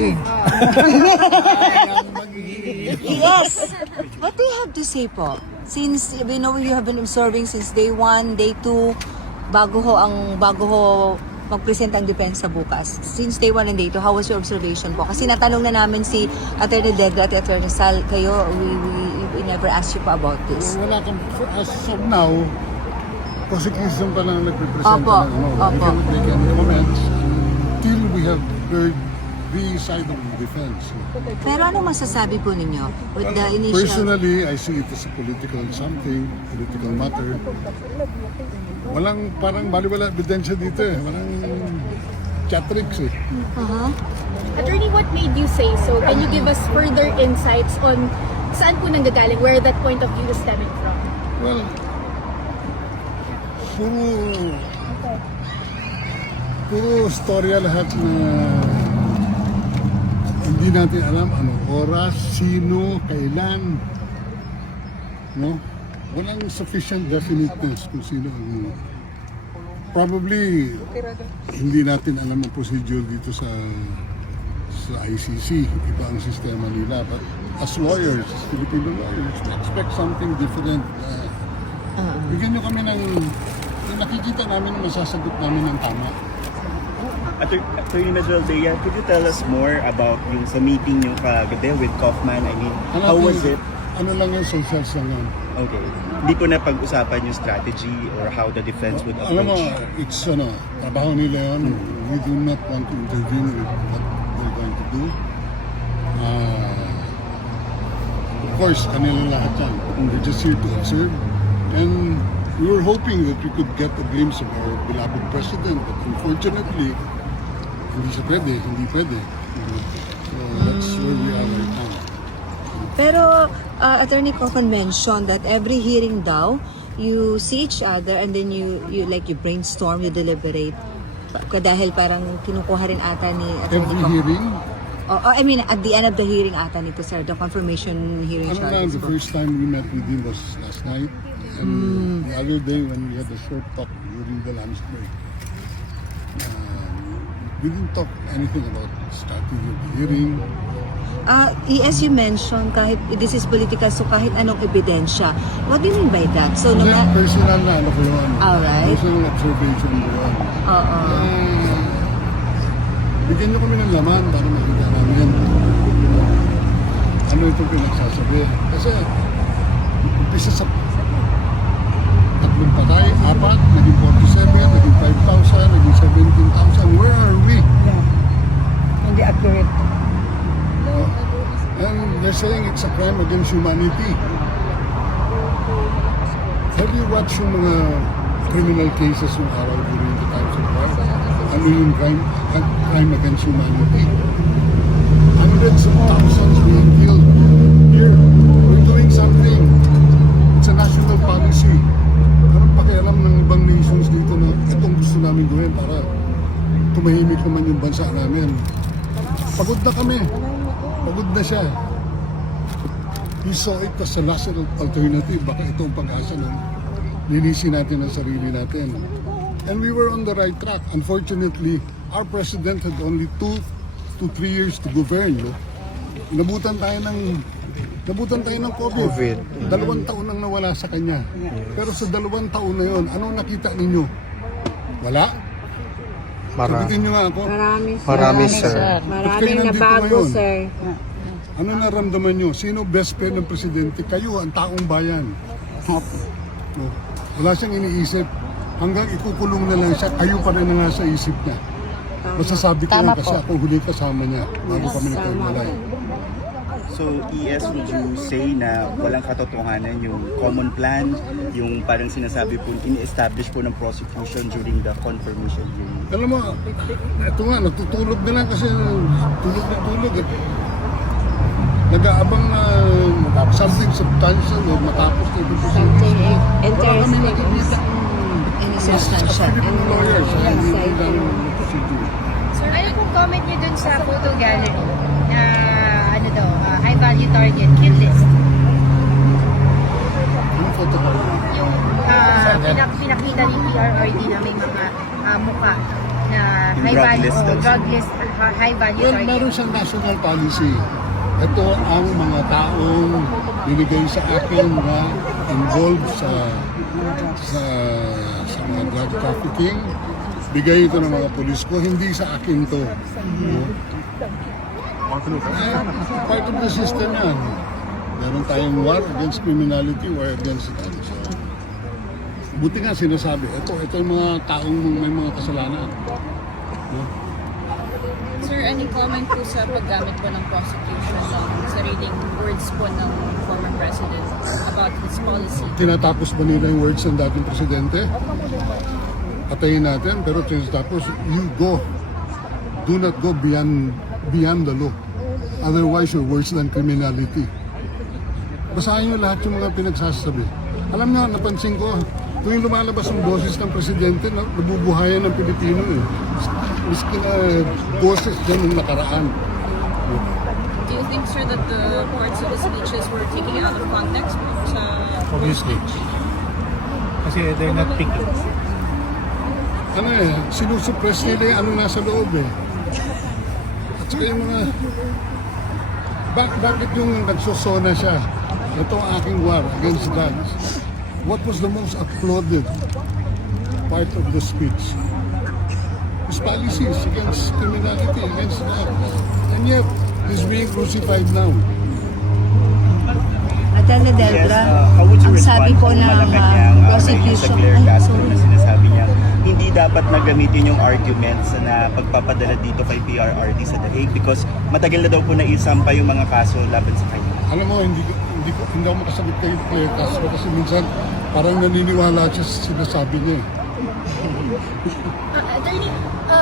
eh. Yes! What do you have to say po? Since we know you have been observing since day 1, day 2, bago ho mag-present ang depensa bukas. Since day 1 and day 2, how was your observation po? Kasi natanong na namin si Atty. Degra at Atty. Sal, kayo, we never asked you po about this. Wala kang, as of now, prosecution pa lang nagpipresent Opo, na, opo. we cannot make any comments until we have heard the side of the defense. Pero ano masasabi po ninyo with the initial... Personally, I see it as a political something, political matter. Walang parang baliwala ebidensya dito eh. Walang chat tricks eh. Attorney, what made you say so? Can you give us further insights on saan po nanggagaling, where that point of view is stemming from? Well, puro storya lahat na hindi natin alam anong oras, sino, kailan. No? Walang sufficient definiteness kung sino ang... Probably, hindi natin alam ang procedure dito sa ICC. Iba ang sistema nila. But as lawyers, as Filipino lawyers, we expect something different. Bigyan nyo kami ng... Nakikita namin na masasagot namin ng tama. Attorney Major Aldea, could you tell us more about yung sa meeting yung kagabi with Kaufman? I mean, how was it? Ano lang yung socials lang yan. Okay. Hindi po na pag-usapan yung strategy or how the defense would approach? Alam mo, it's trabaho nila yan. We do not want to intervene with what they're going to do. Of course, kanila lahat yan. We're just here to observe. And we were hoping that we could get a glimpse of our beloved president. But unfortunately, hindi pwede. So that's where we are right now. Pero Attorney Kaufman mentioned that every hearing daw, you see each other and then you brainstorm, you deliberate. Dahil parang kinukuha rin ata ni Attorney Every Kaufman. hearing, I mean, at the end of the hearing ata nito, sir, the confirmation hearing charges. the first time we met with him was last night. And the other day when we had a short talk during the lunch break, we didn't talk anything about strategy of the hearing. As you mentioned, kahit this is political, so kahit anong ebidensya. What do you mean by that? So, Hindi, personal na ano ko yun. Alright. Personal observation ko yun. Oo. Bigyan nyo kami ng laman para makita namin ano itong pinagsasabi. Kasi, umpisa sa 3 patay, 4, naging 47, naging 5,000, naging 17,000. Where are we? Hindi accurate. And they're saying it's a crime against humanity. Have you watched yung mga criminal cases ng araw during the times of war? Ano yung crime against humanity? Hundreds of thousands being killed. Here, we're doing something. It's a national policy. Anong pakialam ng ibang nations dito na itong gusto namin gawin para tumahimik naman yung bansa namin. Pagod na kami. Pagod na siya. He saw it as a last alternative. Baka ito ang pag-asa ng linisin natin ang sarili natin. And we were on the right track. Unfortunately, our president had only 2 to 3 years to govern. No? Nabutan tayo ng COVID. 2 taon nang nawala sa kanya. Pero sa 2 taon na yon, anong nakita ninyo? Wala? Sabitin nyo nga ako. Marami, sir. Ba't kayo Maraming nandito nabago, ngayon? sir. Ano naramdaman nyo? Sino best friend ng presidente? Kayo, ang taong bayan. No? Wala siyang iniisip. Hanggang ikukulong na lang siya, kayo pa rin na nasa isip niya. Masasabi ko lang kasi ako huli kasama niya bago kami nagkahiwalay. So, ES, would you say na walang katotohanan yung common plan, yung parang sinasabi po, in-establish po ng prosecution during the confirmation hearing? Alam mo, ito nga, natutulog na lang kasi tulog. Nag-aabang na something substantial o matapos na ito. Wala kami nakikita. As Filipino lawyers, hindi lang procedure. Sir, ano pong comment niyo dun sa photo gallery na high value target kill list? Yung photo ko. Yung pinakita ni PRRD na may mga mukha na Yung drug list daw. drug list, high value Well, target. meron siyang national policy. Ito ang mga taong binigay sa akin na involved sa mga drug trafficking. Bigay ito ng mga polis ko, hindi sa akin to. Part of the system yan. Meron tayong war against criminality, war against drugs. So, buti nga sinasabi, ito yung mga taong may mga kasalanan. No? Sir, any comment po sa paggamit po ng prosecution ng sariling words po ng former president about his policy? Tinatapos ba nila yung words ng dating presidente? Patayin natin, pero tinatapos, you go. Do not go beyond the law. Otherwise, you're worse than criminality. Basahin nyo lahat yung mga pinagsasabi. Alam nyo, napansin ko, tuwing lumalabas ang boses ng presidente, nabubuhayan ng Pilipino eh. Miski na boses dyan ng nakaraan. Do you think, sir, that the parts of the speeches were taken out of context po sa Obviously. Kasi they're not picking. Ano eh, sinusuppress nila yung anong nasa loob eh. At saka yung mga... Bakit yung nagsosona siya? Ito ang aking war against drugs. What was the most applauded part of the speech? His policies against criminality, against drugs. And yet, he's being crucified now. Attorney Delbra, how would you ang sabi respond po kung ng Malacanang sa prosecution, Claire Castro sorry. na sinasabi niya, hindi dapat na gamitin yung arguments na pagpapadala dito kay PRRD sa The Hague because matagal na daw po naisampa yung mga kaso laban sa kanya. Alam mo, hindi ako makasagot kay Claire Castro kasi minsan parang naniniwala siya sa sinasabi niya eh. Attorney,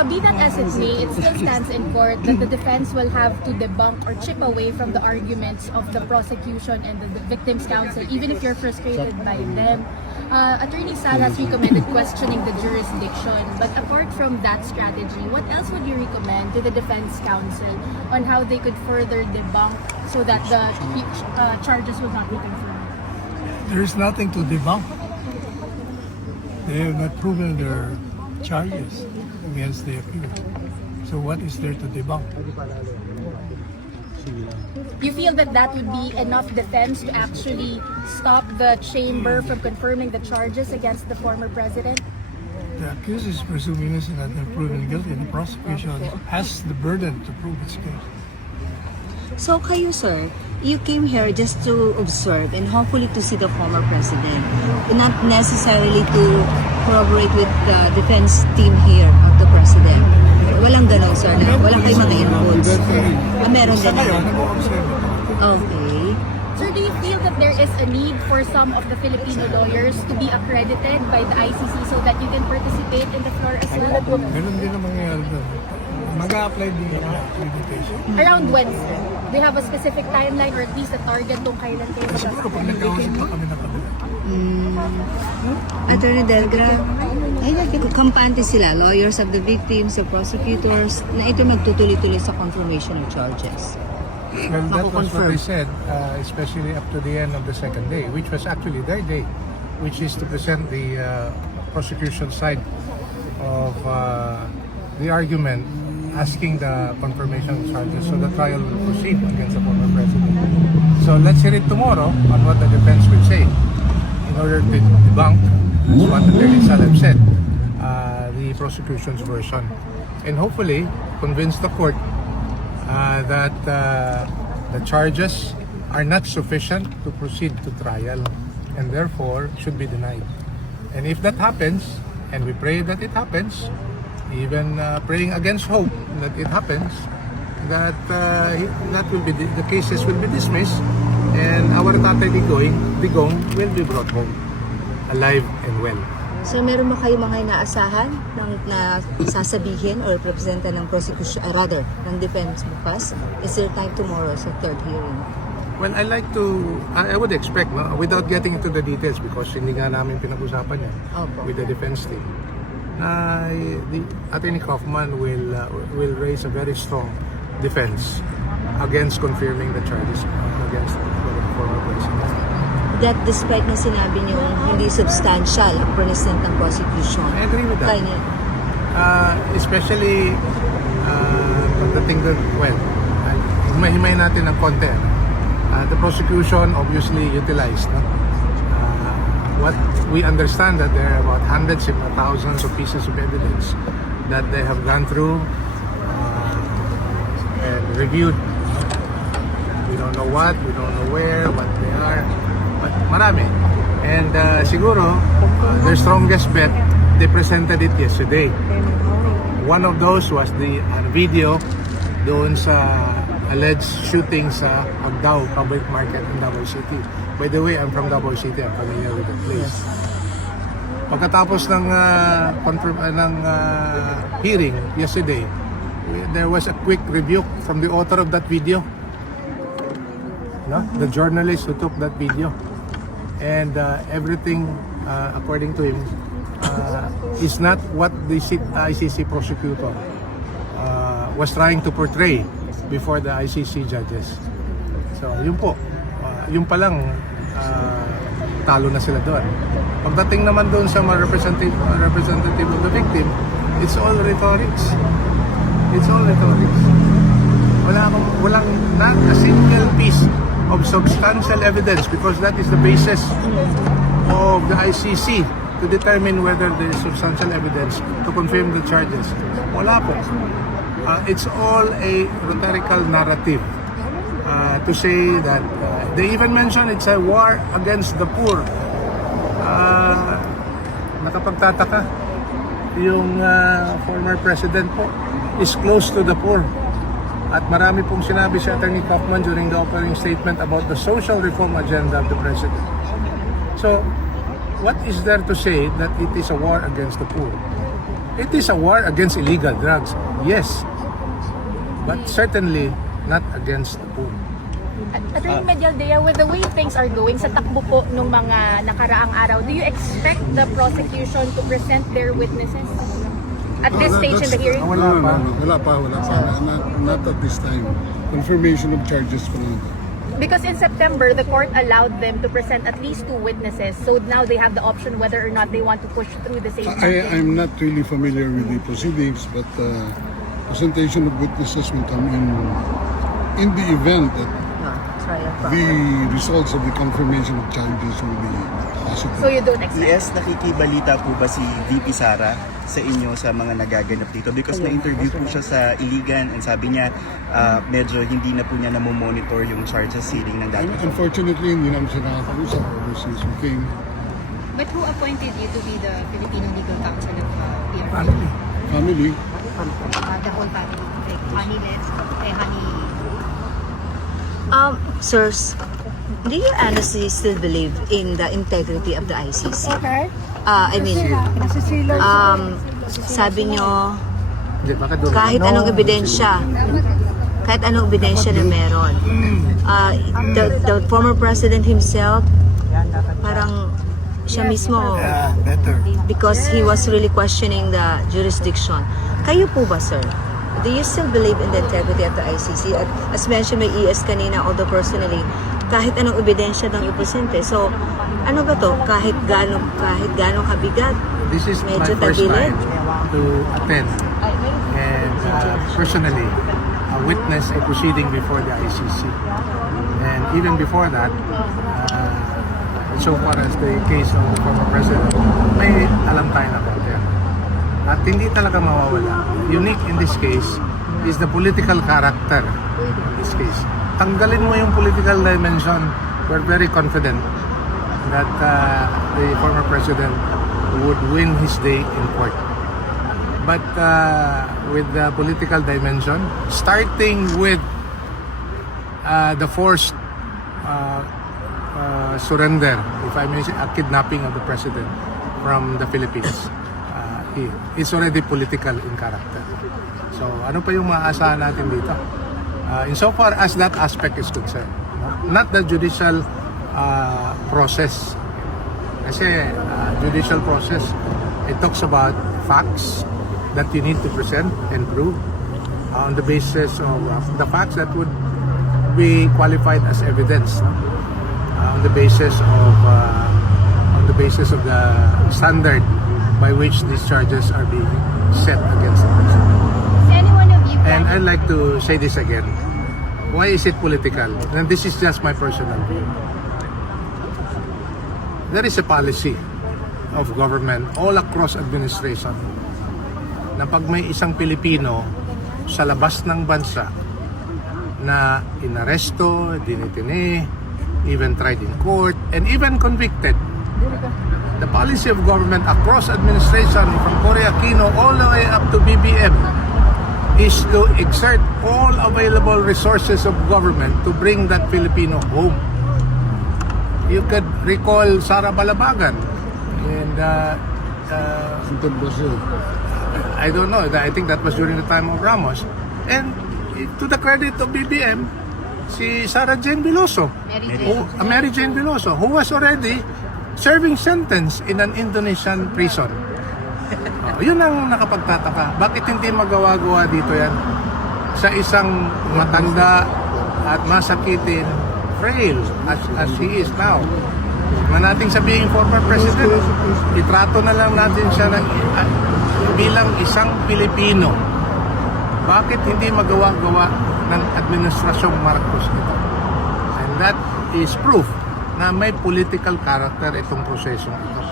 be that as it may, it still stands in court that the defense will have to debunk or chip away from the arguments of the prosecution and the victims' counsel, even if you're frustrated by them. Attorney Salas recommended questioning the jurisdiction, but apart from that strategy, what else would you recommend to the defense counsel on how they could further debunk so that the charges will not be confirmed? There is nothing to debunk. They have not proven their charges against the accused. So what is there to debunk? You feel that that would be enough defense to actually stop the chamber from confirming the charges against the former president? The accused is presumed innocent and proven guilty, and the prosecution has the burden to prove its case. So kayo, sir, you came here just to observe and hopefully to see the former president, not necessarily to corroborate with the defense team here of the president. Walang ganon, sir, na walang kayo mga inputs. Meron din Ngayon, naman. nag-observe. Okay. Sir, do you feel that there is a need for some of the Filipino lawyers to be accredited by the ICC so that you can participate in the floor as well? Meron din ang mangyayari doon. Mag-a-apply din yung accreditation. Around when, sir? Do you have a specific timeline or at least a target kung kailan kayo Siguro pag nagkausap pa kami ng kabila. Attorney Delgra, kampante sila, lawyers of the victims, the prosecutors, na ito magtutuloy-tuloy sa confirmation of charges. Well, that was what Mako-confirm. they said, especially up to the end of the second day, which was actually their day, which is to present the prosecution side of the argument, asking the confirmation charges so the trial will proceed against the former president. So let's hear it tomorrow on what the defense will say in order to debunk, as what Attorney Salam said, the prosecution's version. And hopefully convince the court that the charges are not sufficient to proceed to trial and therefore should be denied. And if that happens, and we pray that it happens, even praying against hope that it happens, that will be the cases will be dismissed and our Tatay Digong will be brought home alive and well. So meron mo kayo mga inaasahan na sasabihin or representa ng prosecution, rather, ng defense bukas? Is there time tomorrow sa third hearing? Well, I would expect, no, without getting into the details because hindi nga namin pinag-usapan yan Opo. with the defense team, the Attorney Kaufman will raise a very strong defense against confirming the charges against the former president. That despite na sinabi niyo hindi substantial ang present ng prosecution. I agree with that. Kaya, Especially pagdating doon, well, himay-himay natin ng konti. The prosecution obviously utilized, no? What we understand that there are about hundreds if not thousands of pieces of evidence that they have gone through and reviewed. We don't know what, we don't know where, what they are, but marami. And siguro, their strongest bet, they presented it yesterday. One of those was the video doon sa alleged shooting sa Agdao Public Market in Davao City. By the way, I'm from Davao City. I'm familiar with the place. Pagkatapos ng hearing yesterday, there was a quick rebuke from the author of that video. No? The journalist who took that video. And everything, according to him, is not what the ICC prosecutor was trying to portray before the ICC judges. So, yun po. Yung pa lang, talo na sila doon. Pagdating naman doon sa mga representative of the victim, it's all rhetorics. It's all rhetorics. Walang not a single piece of substantial evidence because that is the basis of the ICC to determine whether there is substantial evidence to confirm the charges. Wala po. It's all a rhetorical narrative to say that they even mention it's a war against the poor. Nakapagtataka yung former president po is close to the poor. At marami pong sinabi si Attorney Kaufman during the opening statement about the social reform agenda of the president. So, what is there to say that it is a war against the poor? It is a war against illegal drugs, yes. But certainly not against the poor. Attorney Medialdea, with the way things are going sa takbo po nung mga nakaraang araw, do you expect the prosecution to present their witnesses at this stage in the hearing? Wala pa. Not at this time. Confirmation of charges pa lang. Because in September, the court allowed them to present at least 2 witnesses. So now they have the option whether or not they want to push through the same I'm not really familiar with the proceedings, but presentation of witnesses will come in the event that the results of the confirmation of charges will be positive. So you don't expect? Yes, nakikibalita po ba si VP Sara sa inyo sa mga nagaganap dito? Because na-interview po siya sa Iligan and sabi niya medyo hindi na po niya namomonitor yung charges ceiling ng dati. Unfortunately, hindi naman siya nakakausap ever since we came. But who appointed you to be the Filipino Legal Counsel of PRP? Family. The whole family. Like Honey Let's, Honey... Sirs, do you honestly still believe in the integrity of the ICC? Okay. I mean, sabi nyo, kahit anong ebidensya na meron, the former president himself, parang siya mismo, because he was really questioning the jurisdiction. Kayo po ba, sir? Do you still believe in the integrity of the ICC? At as mentioned by ES kanina, although personally, kahit anong ebidensya ng ipresente. So, ano ba to? Kahit ganong kabigat, This is my medyo first tagilid. time to attend and personally witness a proceeding before the ICC. And even before that, so far as the case of the former president, may alam tayo na about that. At hindi talaga mawawala. Unique in this case is the political character in this case. Tanggalin mo yung political dimension, we're very confident that the former president would win his day in court. But with the political dimension, starting with the forced surrender, if I may say, a kidnapping of the president from the Philippines. It's already political in character. So, ano pa yung maaasahan natin dito? Insofar as that aspect is concerned, not the judicial process. Kasi judicial process, it talks about facts that you need to present and prove on the basis of the facts that would be qualified as evidence, on the basis of the standard by which these charges are being set against the president. Is any one of you And I'd like to say this again. Why is it political? And this is just my personal view. There is a policy of government all across administration na pag may isang Pilipino sa labas ng bansa na inaresto, dinitine, even tried in court, and even convicted, the policy of government across administration from Cory Aquino all the way up to BBM is to exert all available resources of government to bring that Filipino home. You could recall Sara Balabagan and Ante Brazil. I don't know, I think that was during the time of Ramos. And to the credit of BBM, si Sara Jane Veloso, Mary Jane Veloso, who was already serving sentence in an Indonesian prison. Yun ang nakapagtataka. Bakit hindi magawa-gawa dito yan? Sa isang matanda at masakitin, frail as he is now. Manating sabihin former president, itrato na lang natin siya bilang isang Pilipino. Bakit hindi magawa-gawa ng Administrasyong Marcos ito? And that is proof na may political character itong prosesong ito.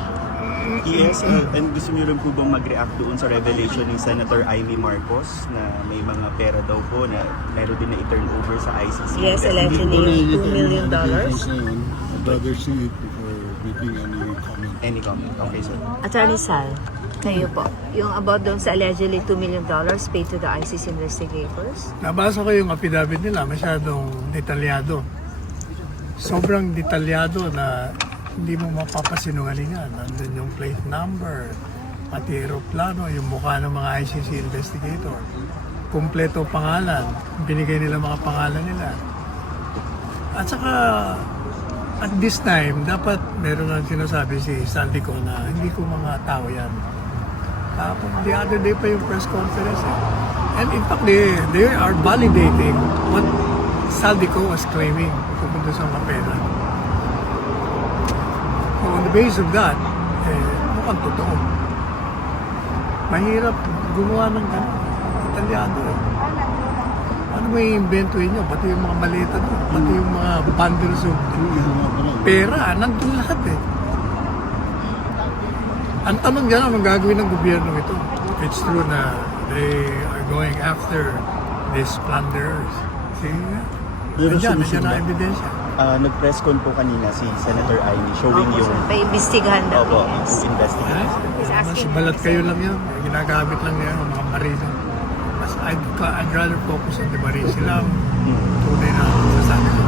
Yes, and gusto niyo rin po bang mag-react doon sa revelation ni Senator Amy Marcos na may mga pera daw po na meron din na i-turn over sa ICC? Yes, allegedly $2 million. I'd rather see it before making any comment. Any comment? Okay, sir. Attorney Sal, kayo po. Yung about doon sa allegedly $2 million paid to the ICC investigators? Nabasa ko yung affidavit nila, masyadong detalyado. Sobrang detalyado na hindi mo mapapasinungalingan. Nandun yung plate number, pati aeroplano, yung mukha ng mga ICC investigator. Kumpleto pangalan, binigay nila mga pangalan nila. At saka, at this time, dapat meron lang sinasabi si Sandy ko na hindi ko mga tao yan. The other day pa yung press conference eh. And in fact, they are validating what Saldico was claiming pupunta sa mga pera. So on the basis of that, mukhang totoo. Mahirap gumawa ng gano'n. Italyado eh. Ano may inventory nyo? Pati yung mga maleta doon, pati yung mga bundles of pera, nandun lahat eh. Ang tanong dyan, anong gagawin ng gobyerno ito? It's true na they are going after these plunderers. See? Nandiyan na ebidensya. Nag-press con po kanina si Senator Amy showing yung Paimbestigahan daw. Opo, Yes. yung investigation. Mas balat kayo lang yan. Ginagamit lang yan ng mga marino. Mas I'd rather focus on the marine. Sila ang tunay na sasabi ko.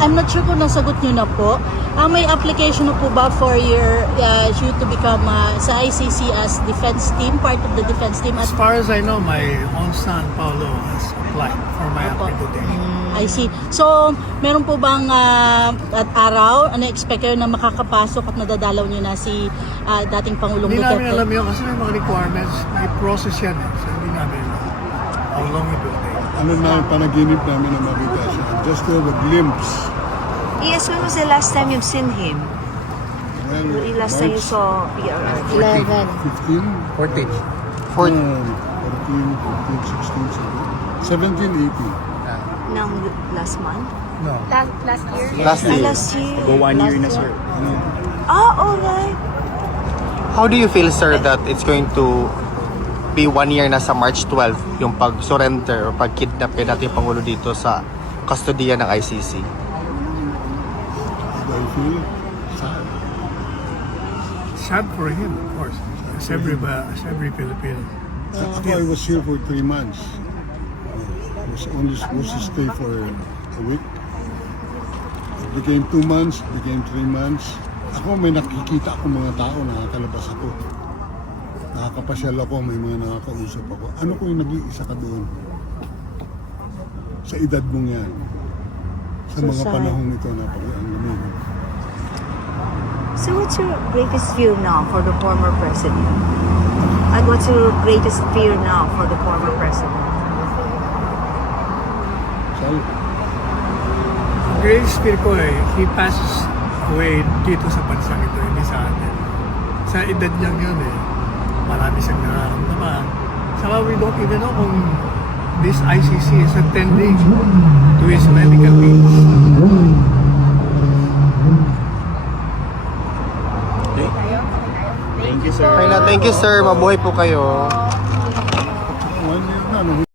I'm not sure kung nasagot nyo na po. May application na po ba for you to become sa ICC as defense team, part of the defense team? As far as I know, my own son, Paulo, has applied for my accreditation. I see. So, meron po bang at araw, expect kayo na makakapasok at nadadalaw nyo na si dating Pangulong Hindi namin Duterte? alam yun kasi may mga requirements, may process yan. So, hindi namin alam how long it will take. Ano na yung panaginip namin na makita siya. Just to have a glimpse. Yes, when was the last time you've seen him? Well, The last time you saw PRR? 11. 15? 14. 14, 15, 16, 17, 18. Ng last month? No. last year? Last year. Last year. Go 1 year na, sir. Alright. How do you feel, sir, that it's going to be 1 year na sa March 12 yung pag-surrender o pag-kidnap kay dating Pangulo dito sa kustodiya ng ICC? I feel sad. Sad for him, of course. As every Filipino. Ako, I was here for 3 months. I was only supposed to stay for a week. It became 2 months, became 3 months. Ako, may nakikita ako mga tao, nakakalabas ako. Nakakapasyal ako, may mga nakakausap ako. Ano kung yung nag-iisa ka doon? Sa edad mong yan. Sa So mga sad. panahong ito na pag-aanggamin. So what's your greatest fear now for the former president? And what's your greatest fear now for the former president? Sal, Greatest fear ko he passes away dito sa bansang ito, hindi sa atin. Sa edad niya yun marami siyang nararamdaman. Saka we don't even know kung this ICC is attending to his medical needs. Thank you, sir. Okay na, thank you sir. Mabuhay po kayo. 1 year na, no?